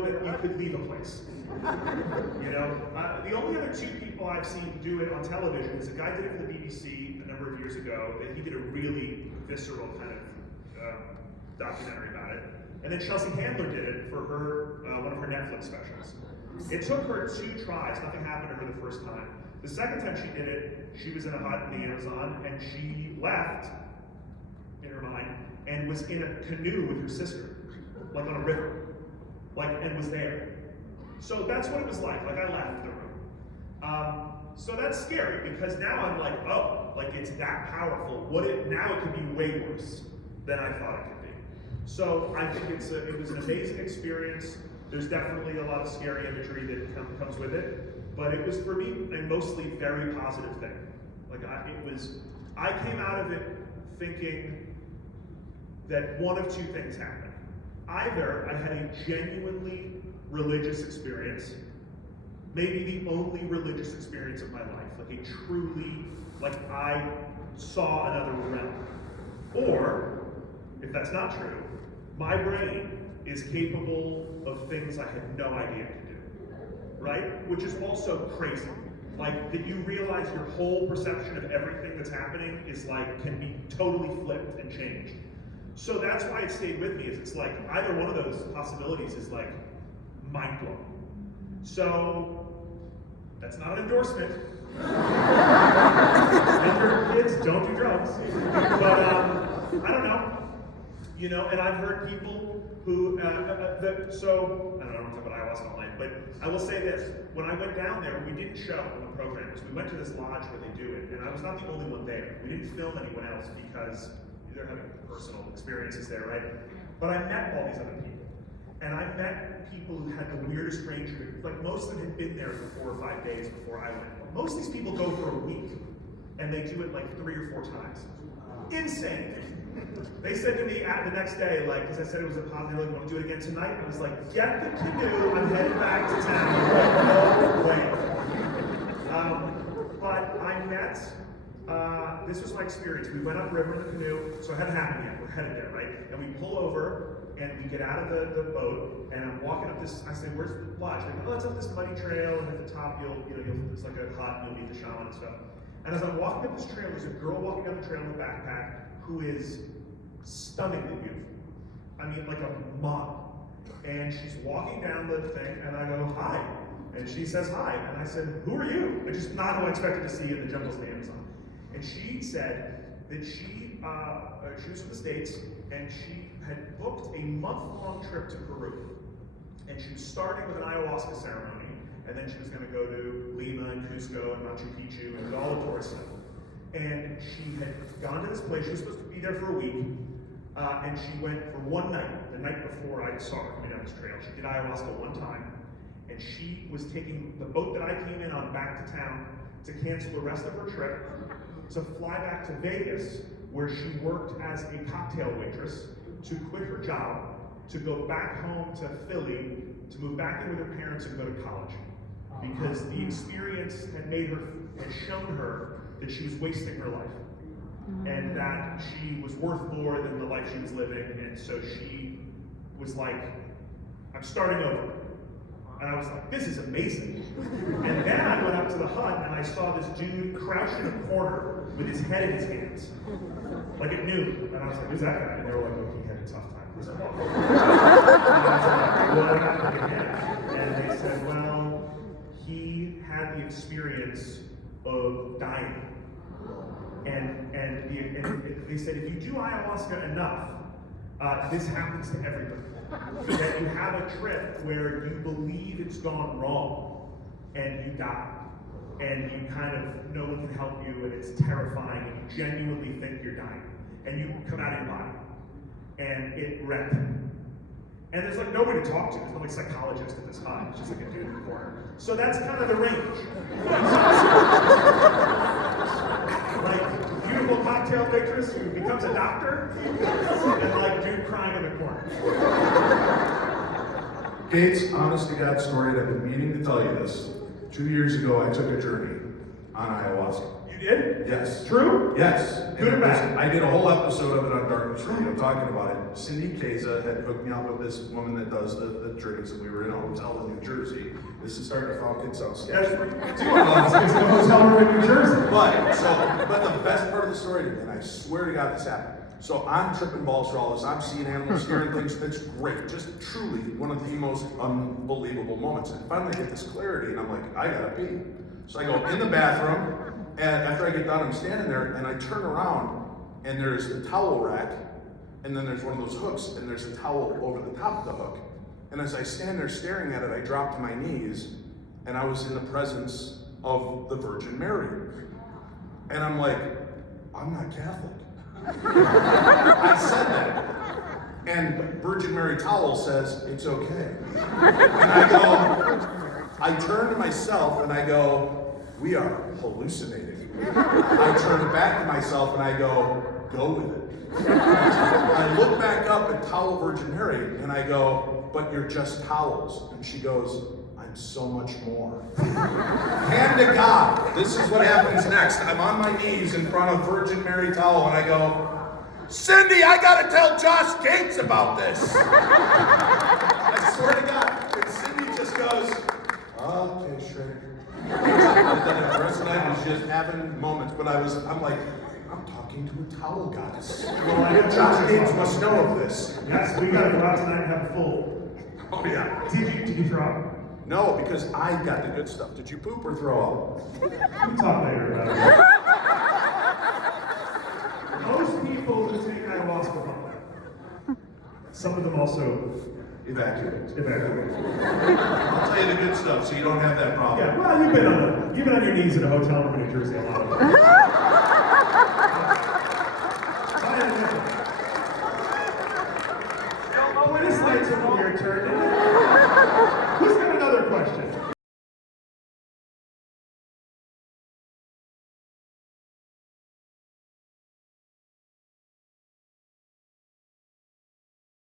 know that you could leave a place. You know, the only other two people I've seen do it on television is a guy did it for the BBC a number of years ago, that he did a really visceral kind of documentary about it. And then Chelsea Handler did it for her one of her Netflix specials. It took her 2 tries, nothing happened to her the first time. The second time she did it, she was in a hut in the Amazon, and she left, in her mind, and was in a canoe with her sister, like on a river, and was there. So that's what it was like I left the room. So that's scary, because now I'm like, oh, like it's that powerful. Now it could be way worse than I thought it could be. So I think it was an amazing experience. There's definitely a lot of scary imagery that comes with it, but it was for me a mostly very positive thing. I came out of it thinking that one of 2 things happened. Either I had a genuinely religious experience, maybe the only religious experience of my life, I saw another realm. Or, if that's not true, my brain is capable of things I had no idea to do, right? Which is also crazy. That you realize your whole perception of everything that's happening is can be totally flipped and changed. So that's why it stayed with me, is it's either one of those possibilities is mind-blowing. So, that's not an endorsement. Younger kids, don't do drugs. But, I don't know. You know, and I've heard people who, I don't know, I don't talk about ayahuasca online, but I will say this. When I went down there, we didn't show on the programs. We went to this lodge where they do it, and I was not the only one there. We didn't film anyone else because they're having personal experiences there, right? But I met all these other people. And I met people who had the weirdest range. Most of them had been there for 4 or 5 days before I went. Most of these people go for a week, and they do it 3 or 4 times. Insane. They said to me the next day, because I said it was a positive, they want to do it again tonight? I was like, get the canoe, I'm heading back to town. No way. But I met, this was my experience. We went upriver in the canoe, so it hadn't happened yet. We're headed there, right? And we pull over, and we get out of the boat, and I'm walking up this, I say, where's the lodge? They go, oh, it's up this muddy trail, and at the top, it's like a hut, and you'll meet the shaman and stuff. And as I'm walking up this trail, there's a girl walking down the trail with a backpack who is stunningly beautiful. I mean, like a model. And she's walking down the thing, and I go, hi. And she says hi. And I said, who are you? Which is not who I expected to see in the jungles of the Amazon. And she said that she was from the States, and she had booked a month-long trip to Peru. And she was starting with an ayahuasca ceremony, and then she was going to go to Lima and Cusco and Machu Picchu and all the tourist stuff. And she had gone to this place. She was supposed to be there for a week, and she went for one night, the night before I saw her coming down this trail. She did ayahuasca one time, and she was taking the boat that I came in on back to town to cancel the rest of her trip, to fly back to Vegas, where she worked as a cocktail waitress, to quit her job, to go back home to Philly, to move back in with her parents and go to college. Because the experience had shown her that she was wasting her life, and that she was worth more than the life she was living, and so she was like, I'm starting over. And I was like, this is amazing. And then I went up to the hut, and I saw this dude crouched in a corner with his head in his hands, like at noon. And I was like, who's that guy? And they were like, oh, he had a tough time. I was like, oh. What happened to him? And they said, well, he had the experience of dying. And they said, if you do ayahuasca enough, this happens to everybody. That you have a trip where you believe it's gone wrong, and you die. And you kind of, no one can help you, and it's terrifying, and you genuinely think you're dying. And you come out of your body. And it wrecked. And there's nobody to talk to. There's no psychologist at this hut. It's just a dude in the corner. So that's kind of the range. Beautiful cocktail waitress who becomes a doctor, and dude crying in the corner. Gates, honest to God story, I've been meaning to tell you this. 2 years ago, I took a journey on ayahuasca. You did? Yes. True? Yes. Good or And it was- bad? I did a whole episode of it on Darkness Radio talking about it. Cindy Kaza had hooked me up with this woman that does the drinks, and we were in a hotel in New Jersey. This is starting to sound sketchy. It's a hotel room in New Jersey. But the best part of the story, and I swear to God this happened. So I'm tripping balls for all this. I'm seeing animals, hearing things. It's great. Just truly one of the most unbelievable moments. And finally I get this clarity, and I'm like, I gotta pee. So I go in the bathroom, and after I get done, I'm standing there, and I turn around, and there's the towel rack, and then there's one of those hooks, and there's a towel over the top of the hook. And as I stand there staring at it, I drop to my knees, and I was in the presence of the Virgin Mary. And I'm like, I'm not Catholic. I said that. And Virgin Mary towel says, it's okay. And I turn to myself and I go, we are hallucinating. I turn back to myself and I go with it. I look back up at Towel Virgin Mary and I go, but you're just towels. And she goes, I'm so much more. Hand to God. This is what happens next. I'm on my knees in front of Virgin Mary towel and I go, Cindy, I gotta tell Josh Gates about this. I swear to God. And Cindy just goes, okay, Schrader. And then the rest of the night was just having moments, but I'm like, I'm talking to a towel goddess. Well, I know Josh Gates must know of this. Yes, we gotta go out tonight and have a full. Oh yeah. Did you throw up? No, because I got the good stuff. Did you poop or throw up? We'll talk later about it. Most people who take ayahuasca vomit. Some of them also Evacuate. evacuate. I'll tell you the good stuff so you don't have that problem. Yeah, well, you've been on your knees in a hotel room in New Jersey a lot of times.